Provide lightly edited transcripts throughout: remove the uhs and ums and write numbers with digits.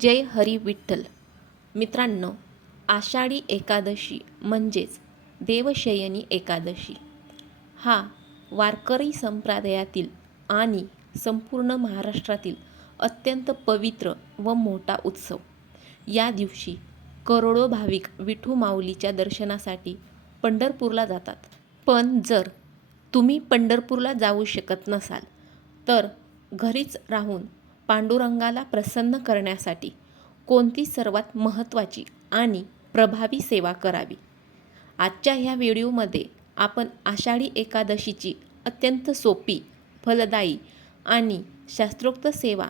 जय हरी विठ्ठल. मित्रांनो, आषाढी एकादशी म्हणजेच देवशयनी एकादशी हा वारकरी संप्रदायातील आणि संपूर्ण महाराष्ट्रातील अत्यंत पवित्र व मोठा उत्सव. या दिवशी करोडो भाविक विठू माऊलीच्या दर्शनासाठी पंढरपूरला जातात. पण जर तुम्ही पंढरपूरला जाऊ शकत नसाल तर घरीच राहून पांडुरंगाला प्रसन्न करण्यासाठी कोणती सर्वात महत्त्वाची आणि प्रभावी सेवा करावी? आजच्या ह्या व्हिडिओमध्ये आपण आषाढी एकादशीची अत्यंत सोपी, फलदायी आणि शास्त्रोक्त सेवा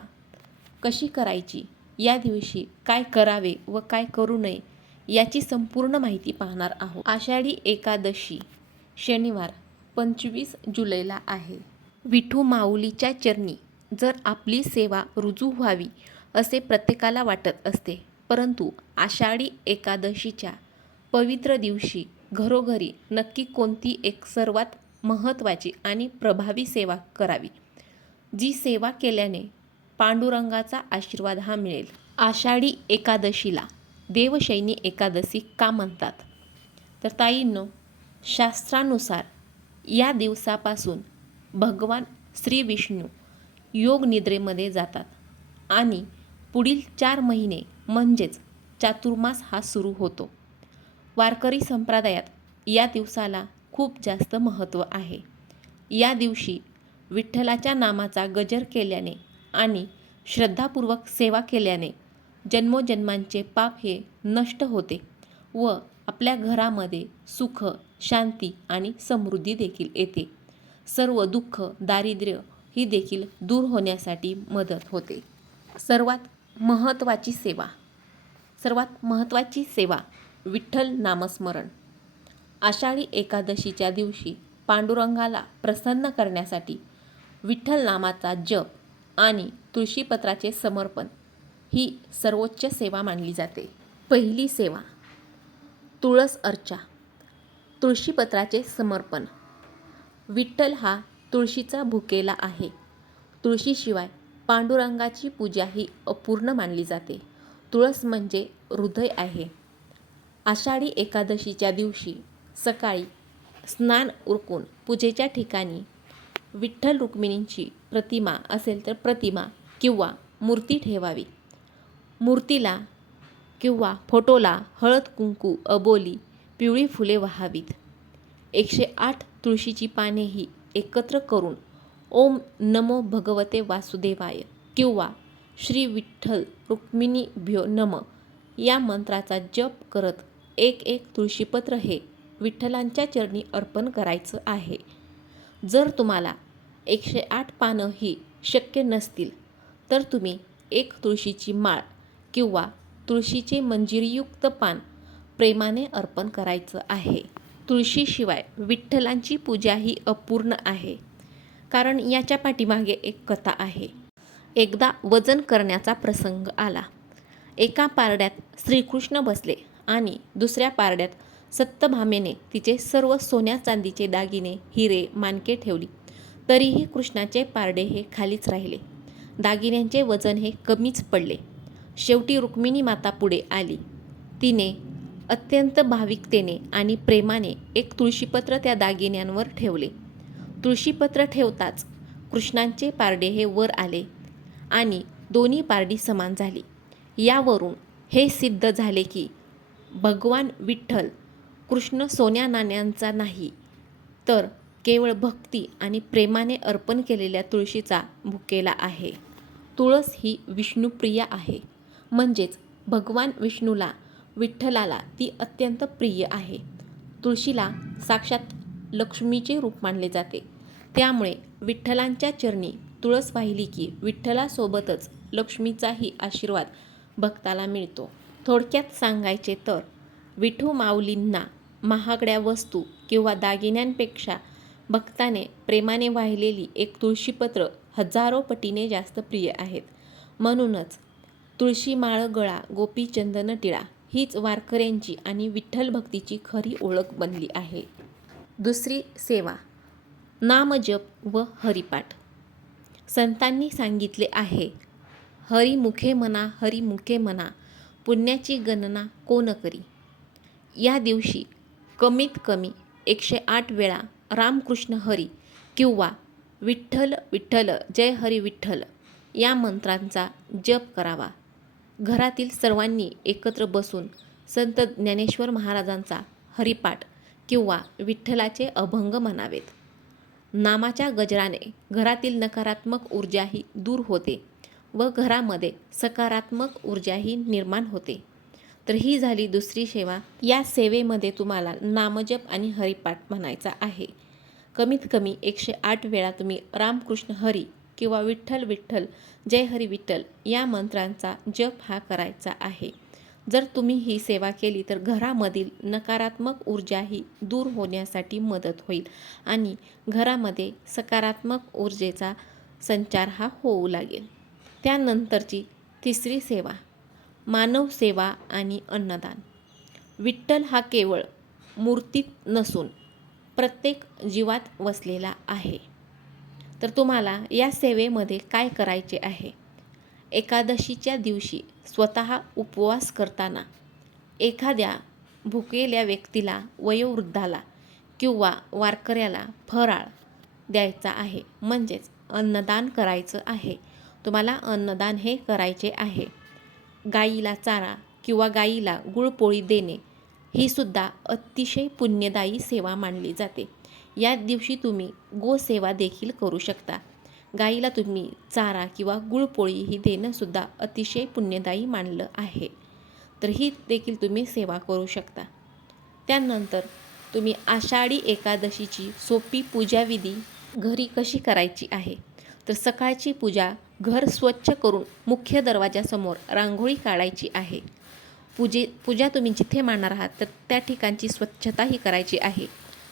कशी करायची, या दिवशी काय करावे व काय करू नये याची संपूर्ण माहिती पाहणार आहोत. आषाढी एकादशी शनिवार 25 जुलैला आहे. विठू माऊलीच्या चरणी जर आपली सेवा रुजू व्हावी असे प्रत्येकाला वाटत असते, परंतु आषाढी एकादशीच्या पवित्र दिवशी घरोघरी नक्की कोणती एक सर्वात महत्त्वाची आणि प्रभावी सेवा करावी, जी सेवा केल्याने पांडुरंगाचा आशीर्वाद हा मिळेल. आषाढी एकादशीला देवशयनी एकादशी का म्हणतात? तर ताईंनो, शास्त्रानुसार या दिवसापासून भगवान श्री विष्णू योग निद्रेमध्ये जातात आणि पुढील 4 महिने म्हणजेच चातुर्मास हा सुरू होतो. वारकरी संप्रदायात या दिवसाला खूप जास्त महत्त्व आहे. या दिवशी विठ्ठलाच्या नामाचा गजर केल्याने आणि श्रद्धापूर्वक सेवा केल्याने जन्मोजन्मांचे पाप हे नष्ट होते व आपल्या घरामध्ये सुख, शांती आणि समृद्धी देखील येते. सर्व दुःख, दारिद्र्य ही देखील दूर होण्यासाठी मदत होते. सर्वात महत्त्वाची सेवा विठ्ठल नामस्मरण. आषाढी एकादशीच्या दिवशी पांडुरंगाला प्रसन्न करण्यासाठी विठ्ठल नामाचा जप आणि तुळशीपत्राचे समर्पण ही सर्वोच्च सेवा मानली जाते. पहिली सेवा तुळस अर्चा. तुळशीपत्राचे समर्पण. विठ्ठल हा तुळशीचा भुकेला आहे. तुळशीशिवाय पांडुरंगाची पूजा ही अपूर्ण मानली जाते. तुळस म्हणजे हृदय आहे. आषाढी एकादशीच्या दिवशी सकाळी स्नान उरकून पूजेच्या ठिकाणी विठ्ठल रुक्मिणींची प्रतिमा असेल तर प्रतिमा किंवा मूर्ती ठेवावी. मूर्तीला किंवा फोटोला हळद, कुंकू, अबोली, पिवळी फुले वाहावीत. 108 तुळशीची पाने ही एकत्र करून ओम नमो भगवते वासुदेवाय किंवा श्री विठ्ठल रुक्मिणीभ्यो नमः या मंत्राचा जप करत एक तुळशीपत्र हे विठ्ठलांच्या चरणी अर्पण करायचं आहे. जर तुम्हाला 108 पानं ही शक्य नसतील तर तुम्ही एक तुळशीची माळ किंवा तुळशीचे मंजिरीयुक्त पान प्रेमाने अर्पण करायचं आहे. तुळशीशिवाय विठ्ठलांची पूजा ही अपूर्ण आहे, कारण याच्या पाठीमागे एक कथा आहे. एकदा वजन करण्याचा प्रसंग आला. एका पारड्यात श्रीकृष्ण बसले आणि दुसऱ्या पारड्यात सत्यभामेने तिचे सर्व सोन्या चांदीचे दागिने, हिरे, माणके ठेवली. तरीही कृष्णाचे पारडे हे खालीच राहिले. दागिन्यांचे वजन हे कमीच पडले. शेवटी रुक्मिणी माता पुढे आली. तिने अत्यंत भाविकतेने आणि प्रेमाने एक तुळशीपत्र त्या दागिन्यांवर ठेवले. तुळशीपत्र ठेवताच कृष्णांचे पारडे हे वर आले आणि दोन्ही पारडी समान झाली. यावरून हे सिद्ध झाले की भगवान विठ्ठल कृष्ण सोन्या नाण्यांचा नाही, तर केवळ भक्ती आणि प्रेमाने अर्पण केलेल्या तुळशीचा भुकेला आहे. तुळस ही विष्णुप्रिया आहे, म्हणजेच भगवान विष्णूला, विठ्ठलाला ती अत्यंत प्रिय आहे. तुळशीला साक्षात लक्ष्मीचे रूप मानले जाते. त्यामुळे विठ्ठलांच्या चरणी तुळस वाहिली की विठ्ठलासोबतच लक्ष्मीचाही आशीर्वाद भक्ताला मिळतो. थोडक्यात सांगायचे तर विठू माऊलींना महागड्या वस्तू किंवा दागिन्यांपेक्षा भक्ताने प्रेमाने वाहिलेली एक तुळशीपत्र हजारो पटीने जास्त प्रिय आहेत. म्हणूनच तुळशी माळ गळा गोपी चंदन टिळा हीच वारकऱ्यांची आणि विठ्ठल भक्तीची खरी ओळख बनली आहे. दुसरी सेवा नामजप व हरिपाठ. संतांनी सांगितले आहे, हरिमुखे म्हणा पुण्याची गणना कोण करी. या दिवशी कमीत कमी 108 वेळा रामकृष्ण हरी किंवा विठ्ठल विठ्ठल जय हरी विठ्ठल या मंत्रांचा जप करावा. घरातील सर्वांनी एकत्र बसून संत ज्ञानेश्वर महाराजांचा हरिपाठ किंवा विठ्ठलाचे अभंग म्हणावेत. नामाच्या गजराने घरातील नकारात्मक ऊर्जाही दूर होते व घरामध्ये सकारात्मक ऊर्जाही निर्माण होते. तर ही झाली दुसरी सेवा. या सेवेमध्ये तुम्हाला नामजप आणि हरिपाठ म्हणायचा आहे. कमीत कमी 108 वेळा तुम्ही रामकृष्ण हरी किंवा विठ्ठल विठ्ठल जय हरी विठ्ठल या मंत्रांचा जप हा करायचा आहे. जर तुम्ही ही सेवा केली तर घरामधील नकारात्मक ऊर्जाही दूर होण्यासाठी मदत होईल आणि घरामध्ये सकारात्मक ऊर्जेचा संचार हा होऊ लागेल. त्यानंतरची तिसरी सेवा मानव सेवा आणि अन्नदान. विठ्ठल हा केवळ मूर्तीत नसून प्रत्येक जीवात वसलेला आहे. तर तुम्हाला या सेवेमध्ये काय करायचे आहे? एकादशीच्या दिवशी स्वतः उपवास करताना एखाद्या भुकेल्या व्यक्तीला, वयोवृद्धाला किंवा वारकऱ्याला फराळ द्यायचा आहे, म्हणजेच अन्नदान करायचं आहे. तुम्हाला अन्नदान हे करायचे आहे. गाईला चारा किंवा गाईला गुळपोळी देणे ही सुद्धा अतिशय पुण्यदायी सेवा मानली जाते. या दिवशी तुम्ही गोसेवा देखील करू शकता. गाईला तुम्ही चारा किंवा गुळपोळी ही देणं सुद्धा अतिशय पुण्यदायी मानलं आहे. तर ही देखील तुम्ही सेवा करू शकता. त्यानंतर तुम्ही आषाढी एकादशीची सोपी पूजाविधी घरी कशी करायची आहे? तर सकाळची घर स्वच्छ करून मुख्य दरवाजासमोर रांगोळी काढायची आहे. पूजा तुम्ही जिथे मांडणार आहात तर त्या ठिकाणची स्वच्छताही करायची आहे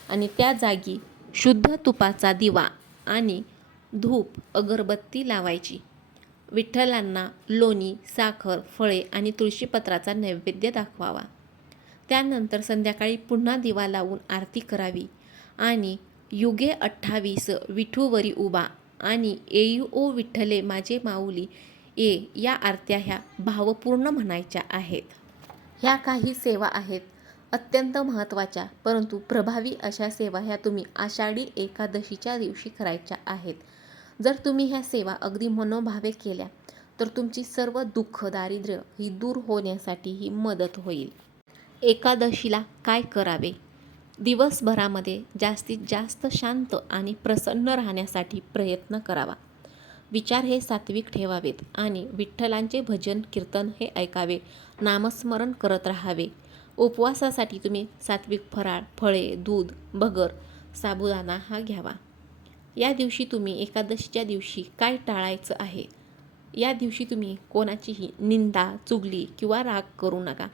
आणि त्या जागी शुद्ध तुपाचा दिवा आणि धूप अगरबत्ती लावायची. विठ्ठलांना लोणी, साखर, फळे आणि तुळशीपत्राचा नैवेद्य दाखवावा. त्यानंतर संध्याकाळी पुन्हा दिवा लावून आरती करावी आणि युगे 28 विठूवरी उभा आणि येऊ ओ विठ्ठले माझे माऊली ये या आरत्या ह्या भावपूर्ण म्हणायच्या आहेत. ह्या काही सेवा आहेत अत्यंत महत्त्वाच्या परंतु प्रभावी अशा सेवा ह्या तुम्ही आषाढी एकादशीच्या दिवशी करायच्या आहेत. जर तुम्ही ह्या सेवा अगदी मनोभावे केल्या तर तुमची सर्व दुःख दारिद्र्य ही दूर होण्यासाठी ही मदत होईल. एकादशीला काय करावे? दिवसभरामध्ये जास्तीत जास्त शांत आणि प्रसन्न राहण्यासाठी प्रयत्न करावा. विचार हे सात्विक ठेवावेत आणि विठ्ठलांचे भजन कीर्तन हे ऐकावे. नामस्मरण करत राहावे. उपवासासाठी तुम्ही सात्विक फराळ, फळे, दूध, बगर, साबुदाणा हा घ्यावा. या दिवशी तुम्ही एकादशीच्या दिवशी काय टाळायचं आहे? या दिवशी तुम्ही कोणाचीही निंदा, चुगली किंवा राग करू नका.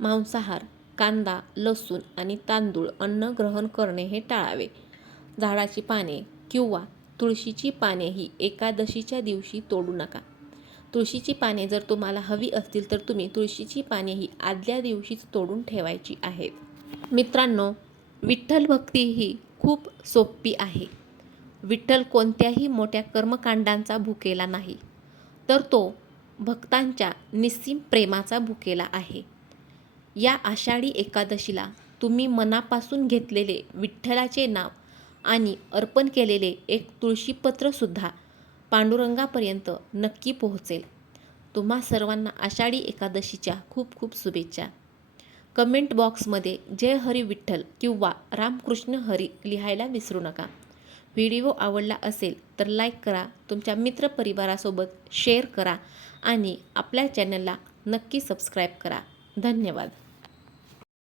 मांसाहार, कांदा, लसूण आणि तांदूळ अन्न ग्रहण करणे हे टाळावे. झाडाची पाने किंवा तुळशीची पाने ही एकादशीच्या दिवशी तोडू नका. तुळशीची पाने जर तुम्हाला हवी असतील तर तुम्ही तुळशीची पाने ही आदल्या दिवशीच तोडून ठेवायची आहेत. मित्रांनो, विठ्ठल भक्ती ही खूप सोपी आहे. विठ्ठल कोणत्याही मोठ्या कर्मकांडांचा भुकेला नाही, तर तो भक्तांच्या निस्सीम प्रेमाचा भुकेला आहे. या आषाढी एकादशीला तुम्ही मनापासून घेतलेले विठ्ठलाचे नाव आणि अर्पण केलेले एक तुळशीपत्रसुद्धा पांडुरंगापर्यंत नक्की पोहोचेल. तुम्हा सर्वांना आषाढी एकादशीच्या खूप खूप शुभेच्छा. कमेंट बॉक्समध्ये जय हरी विठ्ठल किंवा रामकृष्ण हरी लिहायला विसरू नका. व्हिडिओ आवडला असेल तर लाईक करा, तुमच्या मित्रपरिवारासोबत शेअर करा आणि आपल्या चॅनलला नक्की सबस्क्राईब करा. धन्यवाद.